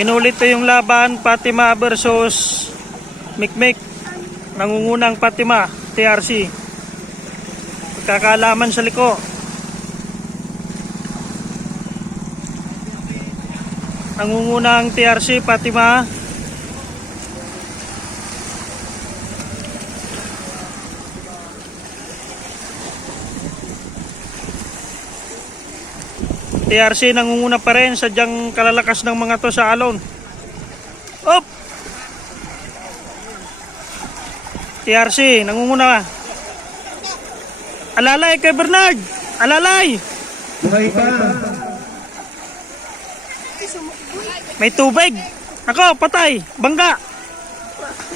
Inulit to yung laban, Fatima versus Mikmik. Nangungunang Fatima, TRC. Pagkakaalaman sa liko. Nangungunang TRC, Fatima. TRC nangunguna pa rin, sadyang kalalakas ng mga to sa alon. Op! TRC nangunguna. Alalay kay Bernard! Alalay! Buhay pa. May tubig! Ako, patay! Bangga!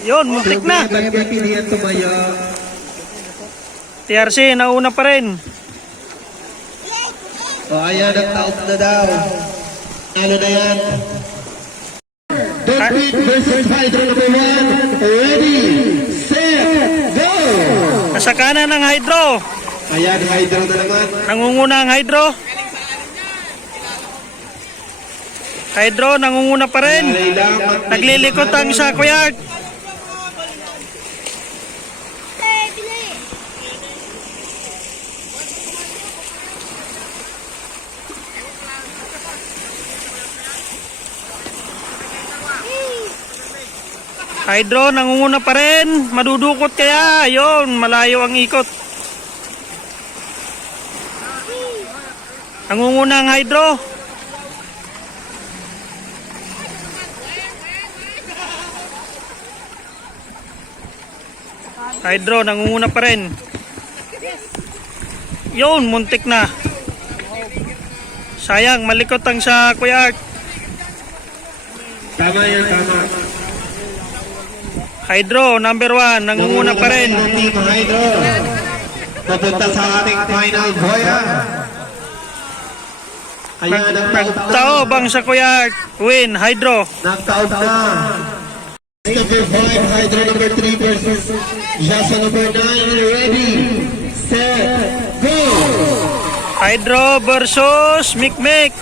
Yun, muntik na! TRC nauna pa rin. O ayan, nag-out na daw. Ano na yan? Don't wait versus Hydro number 1. Ready, set, go! Nasa kanan ng Hydro. Ayan, Hydro na naman. Nangunguna ang Hydro. Hydro, nangunguna pa rin. Naglilikot ang Sakoyard. Hydro, nangunguna pa rin. Madudukot kaya. Ayun, malayo ang ikot. Nangunguna ang Hydro. Hydro, nangunguna pa rin. Yun, muntik na. Sayang, malikot ang sa Kuya Art. Tama yan, tama. Hydro, number 1, nangunguna pa rin. Team Hydro. Papunta sa ating final boya. Ayan, Nagtaob ang sa Kuya Art. Win, Hydro. nagtaob na. Number 5, Hydro number 3 versus Jasa number 9. Ready, set, go! Hydro versus Mikmik.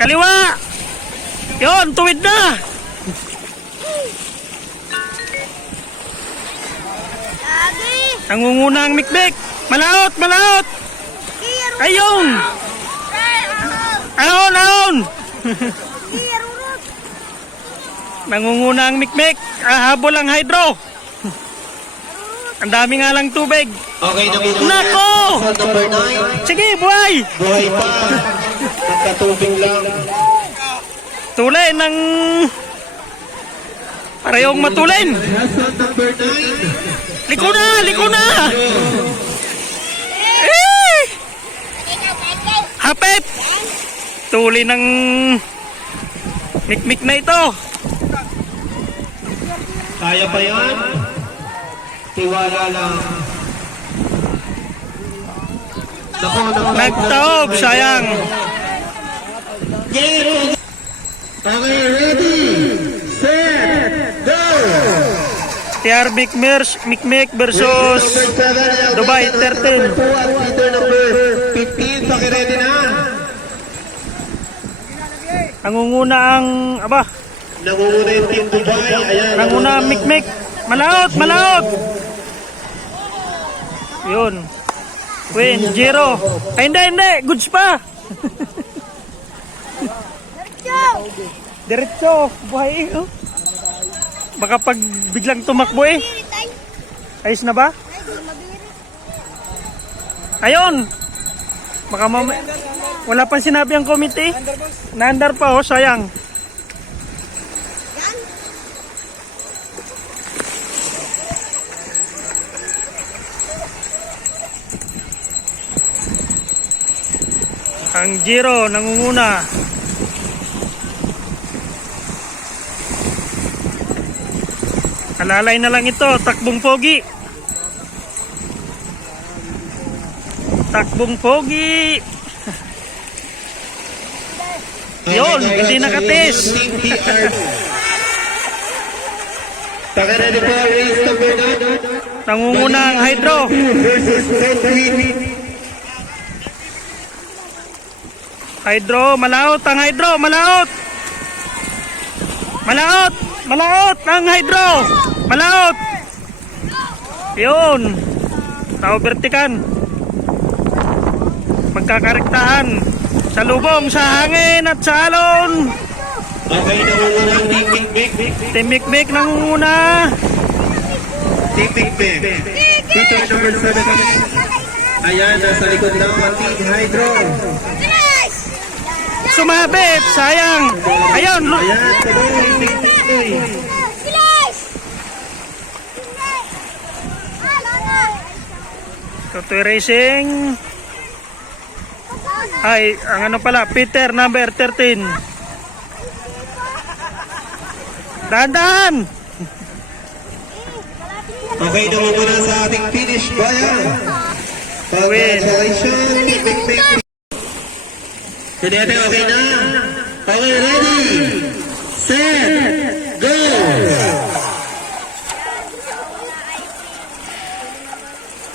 Kaliwa. Yon, tuwid na. Nangunguna ang Mikmik. Malaot, malaot. Ayun. Ahon, ahon. Nangunguna ang Mikmik. Habol ang Hydro. Ang dami nga lang tubig. Okay na muna. Nako! Number 9. Sige, buhay. Buhay pa. Nagkatubig lang. Tulay ng... Parehong matulin. Hassan number 9. Liko na! Liko na! Eh! Hapit! Tuli ng Mikmik na ito. Kaya pa yan? Tiwala lang. Nagtaob, sayang. Okay, ready, set, go! TR Mikmik versus Dubai 13. Number 15, pakiready na. Nangunguna ang... Aba, Nangunguna yung Team Dubai. Ayan. nangunguna ang Mikmik. Malaot, malaot! Yun. Win, zero. Ay, hindi, hindi. Goods pa. Diretso. Buhay eh. Oh. Baka pag biglang tumakbo eh. Ayos na ba? Ayun. Baka wala pang sinabi ang committee. Naandar pa oh, sayang. Ang Giro nangunguna. Alalay na lang ito, takbong pogi. Takbong pogi. Yun, hindi nakatis. Pakiready po, race number 9. Nangunguna ang Hydro. Versus Red Green. Hydro, malaot ang Hydro, malaot. Malaot! Malaot ng hydro! Malaot! Yun. Tao vertikan. Magkakarektahan. Sa lubong, sa hangin at sa alon. Okay, nangunguna ang Team Mikmek. Team Mikmek nangunguna. Team Mikmek. Peter number 7. Ayan, nasa likod lang ang Team Hydro. Sumabit, sayang. Ayun, Ayan, tuloy Team Mikmek. Totoy Racing. Ay, ang ano pala, Peter number 13. Dahan-dahan. Okay, nangunguna sa ating finish, bayan. Congratulations, Team Mikmek. Tinete, okay na? Okay, ready, set, go!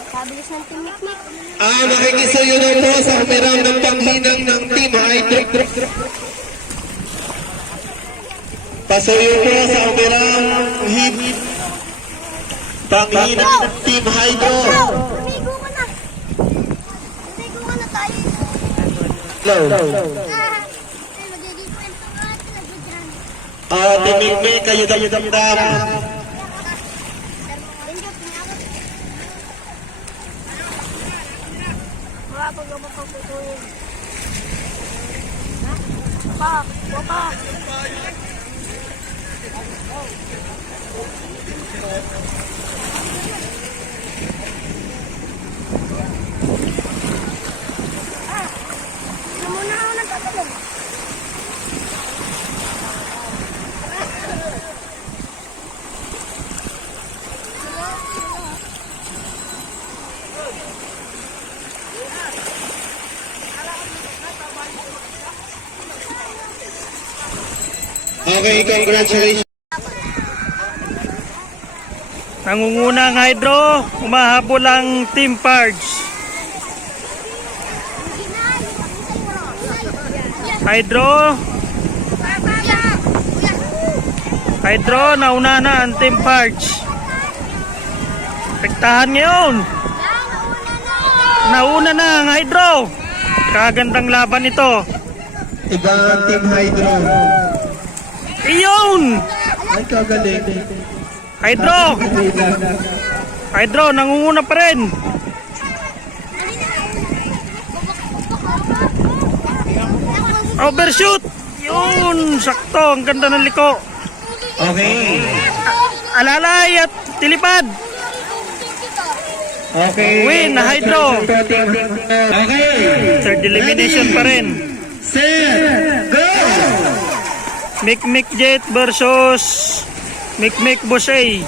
Pabilis ng Team Mikmek. Makikisuyo na po sa kameram ng panghinang ng Team Hydro. Pasuyo po sa kameram panghinang ng Team Hydro. Lumigo ka na. Lumigo ka na tayo. Hello. Ay, magiging kwento nga at nagdadyan. Team Mikmek, kayo damdam. Mapag ako pagputuloy. Wapak! Wapak! Namuna ako nagtatulog. Okay, congratulations. Nangunguna ang hydro. Umahabol ang Team Pards. Hydro. Hydro, nauna na ang Team Pards. Pektahan ngayon. Nauna na ang hydro. Kagandang laban ito. Iba ang Team Hydro. Iyon! Ay, kagaling. Hydro! Hydro, nangunguna pa rin. Overshoot! Yun! Sakto! Ang ganda ng liko. Okay. Alalay at tilipad. Okay. Win na Hydro. Okay. Third elimination pa rin. Set. Go. Mikmek Jet versus Mikmek Bosay.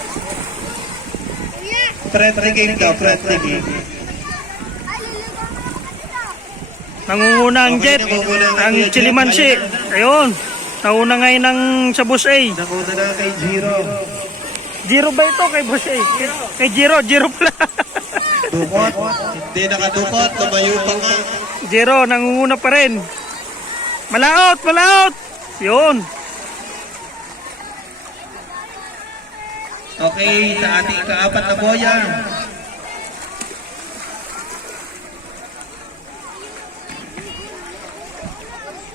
Friendly daw, friendly. Nangunguna ang Jet. Ang Chilimansi. Ayun. Nauna ngayon ng sa Bosay. Nakuna na kay Jiro. Zero ba ito kay Bosay? Kay Jiro. Jiro pala. Dukot. Hindi nakadukot. Tumayo pa nga. Jiro. Nangunguna pa rin. Malaot. Malaot. Yun. Okay, sa ating kaapat na boya.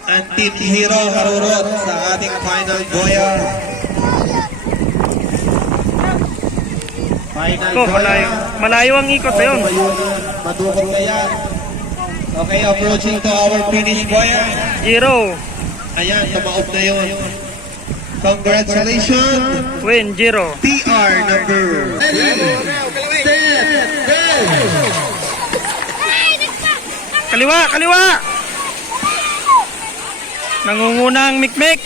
Ang Team Hero harurot sa ating final boya. Final Ko, malayo. Malayo ang ikot na yun. Madukot na yan. Okay, approaching to our finish boya. Jiro. Ayan, tumaob na yun. Congratulations, Win. Jiro. TR number. Ready, set, go! Kaliwa. Kaliwa. Nangunguna ang Mikmek.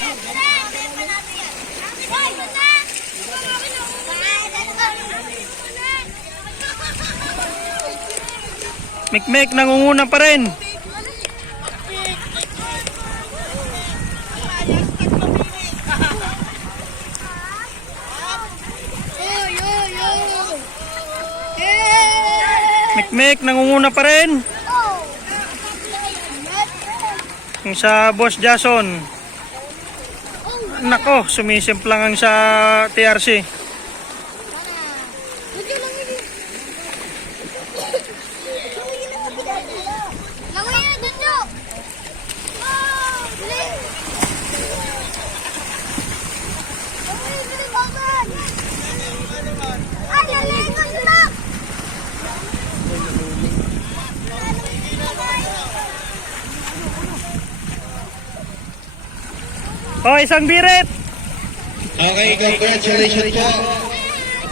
Mikmek nangunguna pa rin. Mikmek nangunguna pa rin. Yung sa Boss Jason. Nako, sumisimplangan sa TRC. Buti lang ini. Langoy na dun nyo. Dali. Dali, Bogdan. Ay, lalingon na. Oh, isang birit. Okay, congratulations po.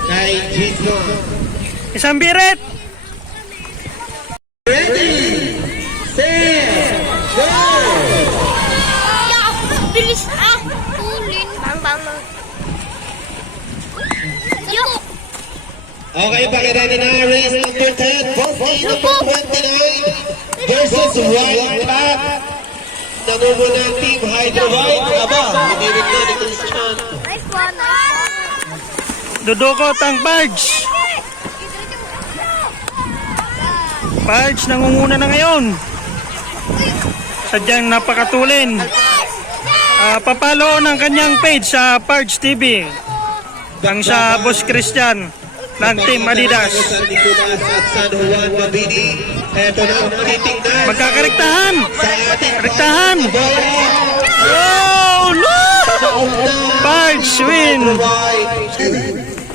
Kay Gino. Isang birit. Ready, set, go! Bilis ah! Tulin. Bang. Yo! Okay, pakiredy na. Race number 10, Boston number 29 versus Ryan Pack. Namumuna ang Team Hydrovite. Aba, hindi rin na ni Christian. Nice one. Dudukot ang Parge. Parge nangunguna na ngayon. Sadyang napakatulin. Papalo ng kanyang page sa Parge TV. Ang sa Boss Christian ng Team Adidas. San Nicolas at San Juan Mabini. Eto na ang titingnan. Magkakarektahan. Sa ating Rektahan. Oh, no! Parge win.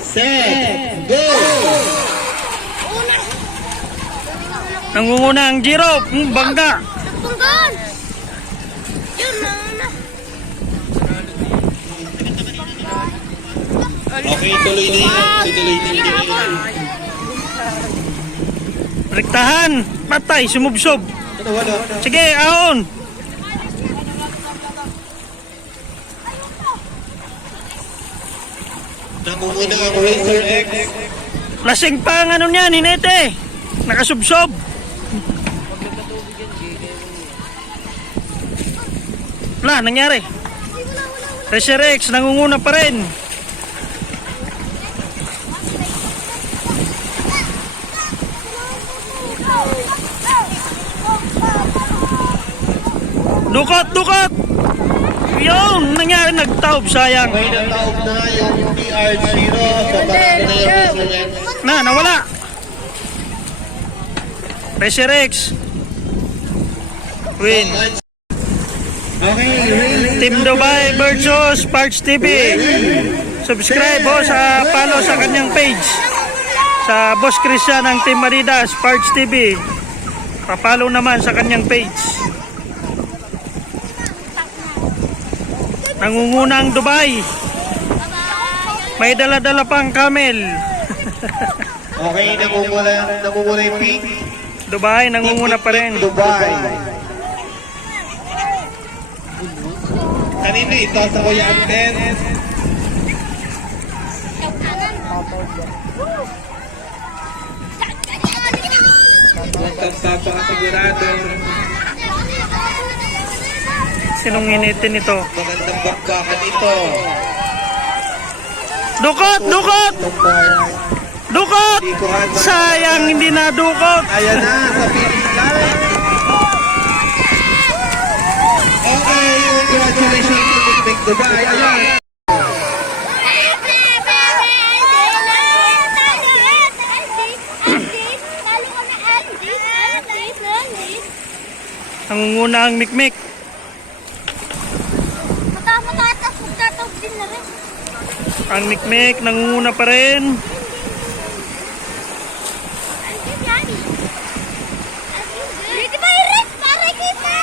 Set, go! Nangunguna ang Giro. Bangga. Tunggan! Yun na. Okay, tuloy na yan. Tuloy na yan. Rektahan. Patay. Sumubsob. Ano, wala? Sige, ahon. Namumuna ang Racer X. Lasing pa ang ano niyan, hinete. Nakasubsob. Wala, nangyari. Racer X, nangunguna pa rin. Dukot! Yun, nangyari, nagtaob, sayang. May nataob na yung PR0 sa barangay na yung Racer X. Nawala. Racer X. Win. Okay, race. Team Dubai versus Parge TV. Subscribe ho sa follow sa kanyang page. Sa Boss Christian ng Team Adidas, Parge TV. Pa-follow naman sa kanyang page. Nangunguna ang Dubai. May dala-dala pang camel. Okay, namumuna yung pink. Dubai, nangunguna pa rin. Dubai. Kanino ito sa Kuya Anten? Tagtapa ka sigurado. Sinong initin ito? Magandang bakbakan ito. Dukot! Sayang, hindi na dukot. Ayan na, sa finish line. Okay, congratulations to Big Dubai. Ayan. Nangunguna ang Mikmik. Magtatawag din na rin. Ang Mikmik, nangunguna pa rin. Ready ba i-rest? Para kita!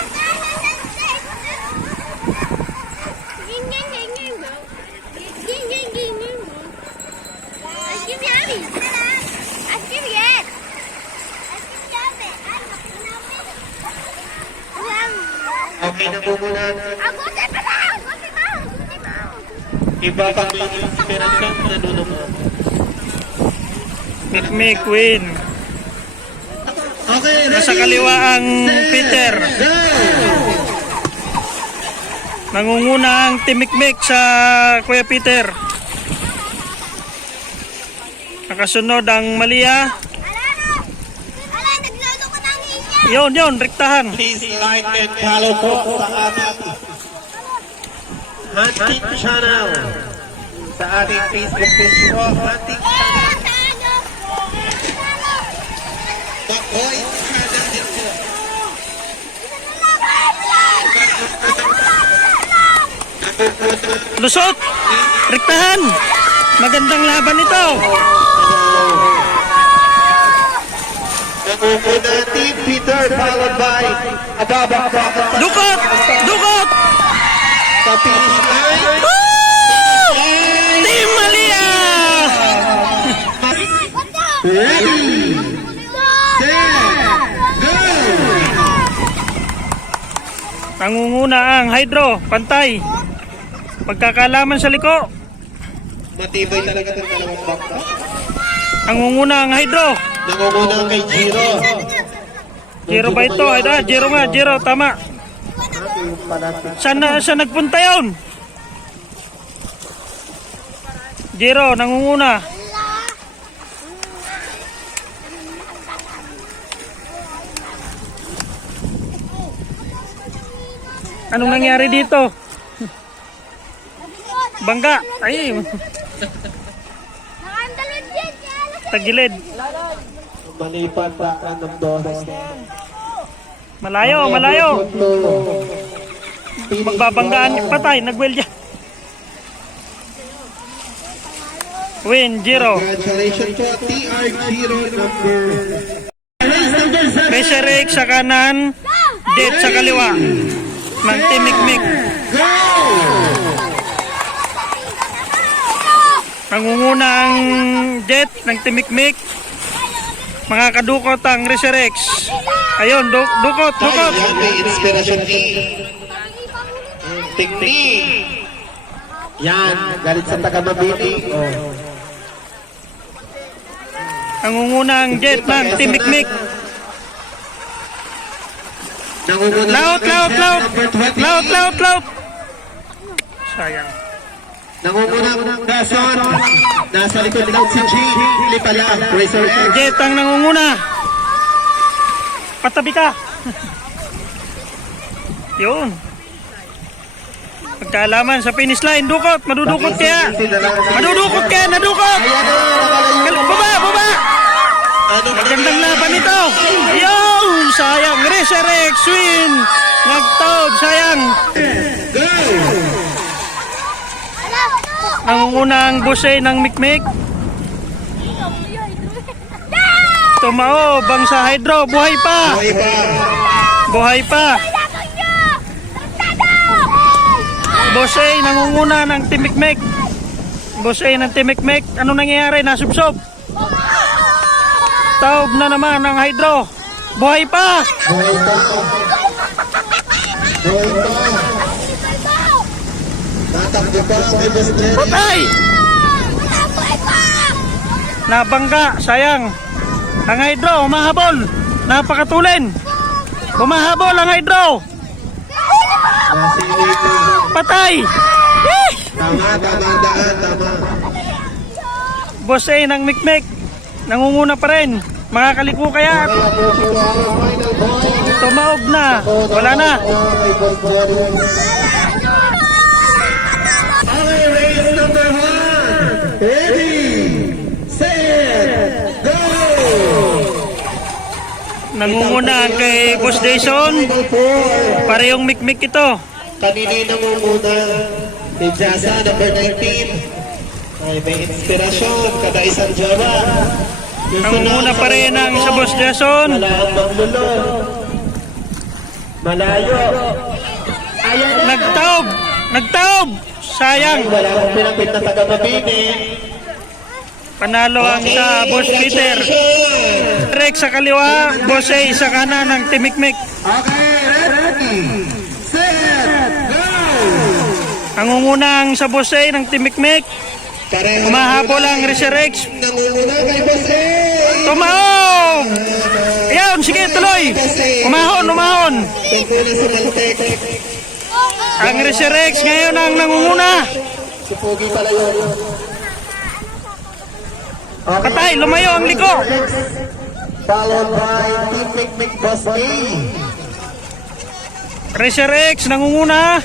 Okay, namumuna. Iba pang may inspirasyon sa nanonood. Mikmik win. Okay, ready? Nasa kaliwa ang Peter. Go! Nangunguna ang Team Mikmik sa Kuya Peter. Nakasunod ang Malia. Naglolo ko ng hiya! Yun, rektahan. Please like and follow po sa aming Hunting Channel. Sa ating Facebook page po, Hunting Channel. McCoy Channel din po. Lusot! Rektahan! Magandang laban ito! Nangunguna Team Peter followed by Ababa Bakata. Dukot! Dukot! Sa finish line. Woo! Team Malia! Ready, set, go! Nangunguna ang Hydro, pantay. Pagkakalaman sa liko. Matibay talaga ng dalawang bakta. Nangunguna ang Hydro. Nangunguna kay Giro. Jiro ba ito? Jiro nga, Jiro, tama. Saan nagpunta yun? Jiro, nangunguna. Anong nangyari dito? Bangga. Ay, tagilid. Malipat pa ng dos. Malayo, malayo. Magbabanggaan yung patay. Nagwel dyan. Win, Jiro. Congratulations po, TR Giro number. Pressure Rick sa kanan. Jet sa kaliwa. Ng Timikmik. Nangunguna ang Jet ng Timikmik. Mga kadukot ang Reserex. Ayun, dukot, dukot. Yan, may inspirasyon ni Technique. Yan, galit sa taga-Mabini. Nangunguna ang Jet ng Timikmik. Laut, laut, laut. Laut, laut, laut. Sayang. Nangungunang Gason. Nasa likod lang si G. Lipala. Racer X. Jet ang nangunguna. Patabi ka. Yun. Pagkaalaman sa finish line. Dukot. Madudukot kaya. Madudukot kaya. Nadukot. Baba, baba. Magandang laban ito. Yun. Sayang. Racer X. Win. Nagtaob. Sayang. Go! Nangunguna ang Buse ng Mikmik. Tumaob ang sa Hydro. Buhay pa. Okay pa. Buhay pa. Buse nangunguna ng Timikmek. Buse ng Timikmek. Anong nangyayari? Nasubsob. Taob na naman ang Hydro. Buhay pa. Buhay pa. Buhay pa. Natakbo pa kay Basteri. Patay. Nabangga. Sayang. Ang Hydro humahabol. Napakatulin. Humahabol ang Hydro. Nasilip na. Patay. Tama, tama, daan, tama. Bose ng Mikmek. Nangunguna pa rin. Mga kaliko kaya. Kaya po siya ang final point. Tumaob na. Wala na. Kay Basteri. Okay, race number 1. Ready, set, go! Nangunguna kay Boss Jason. Final 4. Parehong Mikmik ito. Kanina nangunguna si Jasa, number 19. Ay, may inspirasyon, kada isang jawa. Nangunguna pa rin ang sa Boss Jason. Wala ang maglulod. Malayo. Ayan na. Nagtaob. Nagtaob. Sayang. Wala akong pinapit na taga-Mabini. Panalo ang sa Boss Peter. Rex sa kaliwa. Boss A sa kanan ng Timikmik. Okay, ready, set, go! Nangunguna ang sa Boss A ng Timikmik. Humahabol ang Reserex. Nangunguna kay Boss A. Tumaob. Ayan, sige tuloy. Umahon, umahon. Pagkunan sa Maltek. Ang Reserex ngayon ang nangunguna. Si Pogi pala yun. Okay. Patay, lumayo ang liko. Followed by Team Mikmik Boss A. Reserex nangunguna.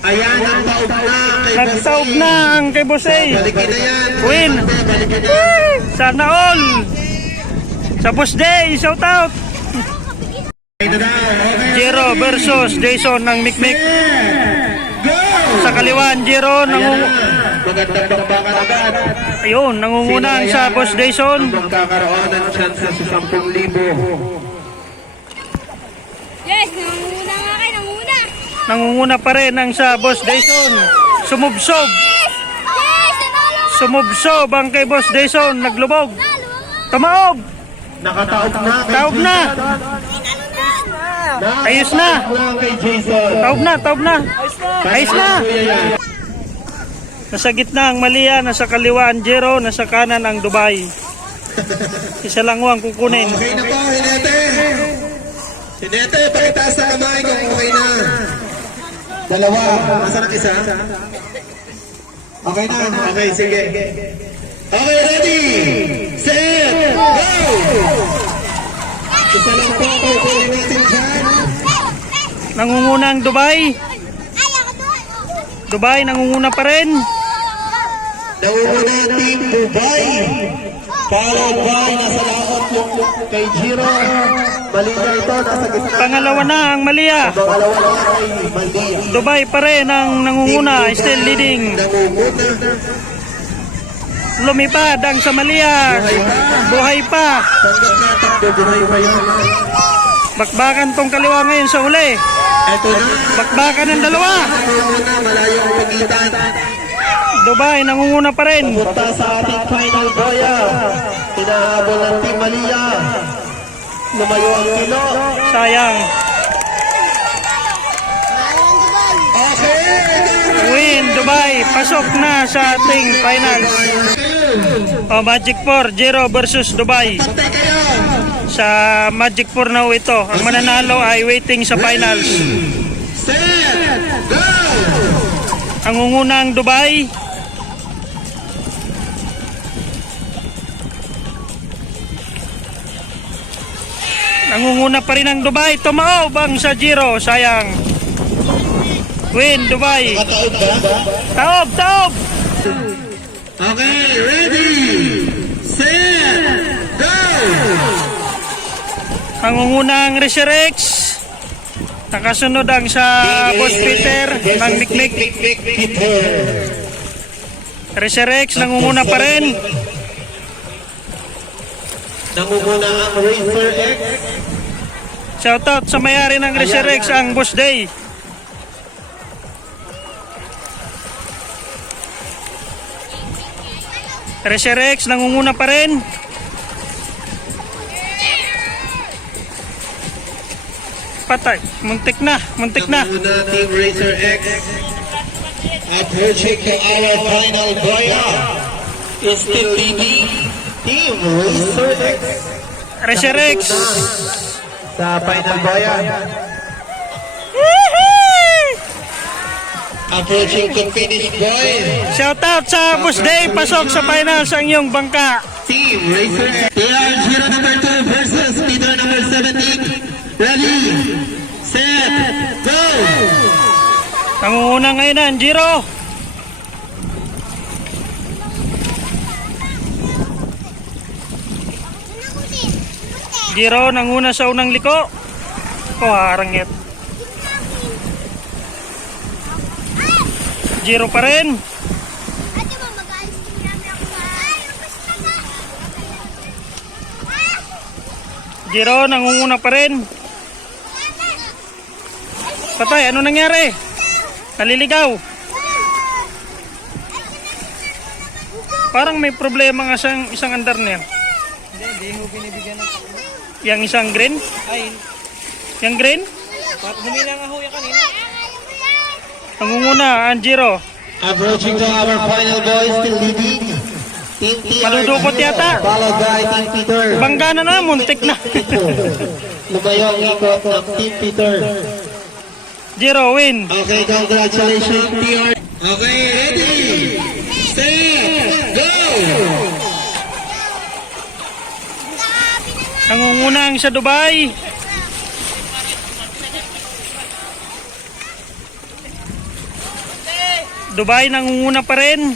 Ayan, ang taob na kay Nagtaob Boss A. na ang kay Boss A. Balikin na yan. Win. Balikin na. Sana all. Sa Boss Day, shout out. Ito daw. Okay. Jero versus Jason ng Mikmik. Go! Sa kaliwan, Jero Magandang bakbakan agad. ayun, nangungunang sa Boss Jason. Magkakaroon ng chance sa 10,000. Yes, nanguna nga kayo, nanguna. Nangunguna pa rin ang sa Boss Jason. Sumubsob. Yes, nanalo. Sumubsob ang kay Boss Jason. Naglubog. Tumaob. Nakataob na kay Taob na. Ayos na. Nakataob kay Jason. Taob na. Ayos na. Kuya yan. Nasa gitna ang Malia, nasa kaliwa ang Jero, nasa kanan ang Dubai. Isa lang ang kukunin. Okay na po, Hinete. Hinete, pakitaas sa kamay kung okay na. Dalawa. Asan ang isa? Okay na. Okay, sige. Okay, ready? Set! Go! Isa lang po, kukunin natin dyan. Nangunguna ang Dubai. Dubai, nangunguna pa rin. Nangunguna ang Team Dubai. Followed by, nasa lakot yung kay Jiro. Mali na ito, nasa gitna. Pangalawa na ang Malia. Pangalawa na kay Mandia. Dubai pa rin ang nangunguna, still leading. Nangunguna. Lumipad ang sa Malia. Buhay pa. Tanggap na, takbo, buhay pa yun. Bakbakan tong kaliwa ngayon sa uli. Eto na. Bakbakan ng dalawa. Nangunguna, malayo ang pagitan. Dubai, nangunguna pa rin. Punta sa ating final boya. Hinahabol ng Team Malia. Lumayo ang kilo. Sayang. Okay. Win, Dubai. Pasok na sa ating finals. O, Magic 4, Jero versus Dubai. Pantay kayo. Sa Magic 4 na ito. Ang mananalo ay waiting sa finals. Set. Go. Ang ungunang Dubai. Nangunguna pa rin ang Dubai. Tumaob ang sa Jero. Sayang. Win, Dubai. Kataob ba? Taob. Okay, ready, set, go! Ang ungunang Reserex. Nakasunod ang sa Boss Peter ng Mikmik. Peter. Reserex, nangunguna pa rin. Nangunguna ang Racer X. Shoutout sa mayari ng Reserex, ang Boss Day. Reserex, nangunguna pa rin. Patay, muntik na. Nangunguna Team Racer X. Approaching to our final boya. Is still leading Team Racer X. Reserex. Sa final boya. Approaching to finish boys. Shoutout sa Boss Day, pasok sa finals ang iyong bangka. Team Racer X. TR0 number 2 versus Peter number 17. Ready, set, go! Nangunguna ngayon ang Jiro. Jiro nanguna sa unang liko. Oh, harangit. Jiro pa rin. Jiro nangunguna pa rin. Patay, ano nangyari? Naliligaw. Parang may problema nga isang andar na yan. Hindi ho binibigyan ng... Yang isang green? Ay, Yang green? humina nga ho yan kanina. Nangunguna ang Jiro. Approaching to our final boys, still leading. Team TR. Madudukot yata. Followed by Team Peter. Bangga na, muntik na. Lumayo ang ikot ng Team Peter. Jiro win. Okay, congratulations, TR. Okay, ready, set, go! Nangungunang sa Dubai. Dubai nangunguna pa rin.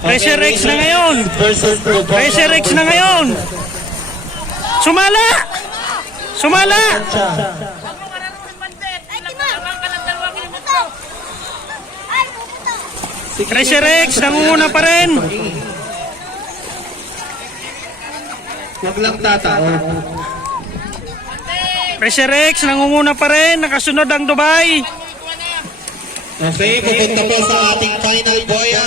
Racer X na ngayon. Versus Dubai. Racer X na ngayon. Sumala! Sumala! Ay, pupunta. Ay, pupunta. Racer X nangunguna pa rin. Huwag lang tatao. Racer X nangunguna pa rin. Nakasunod ang Dubai. Okay, pupunta po sa ating final boya.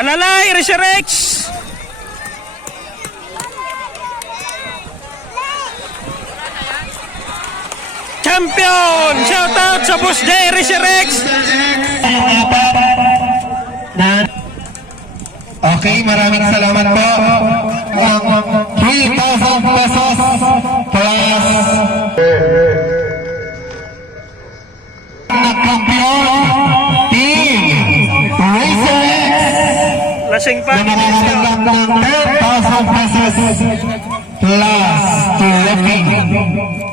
Alalay, Racer X. Champion! Shout out sa Boss J, Racer X. Okay, maraming salamat po. Ang 3,000 pesos plus na kampiyon team Racer X Lasing pa. na nakakatagdag ng 10,000 pesos plus trophy.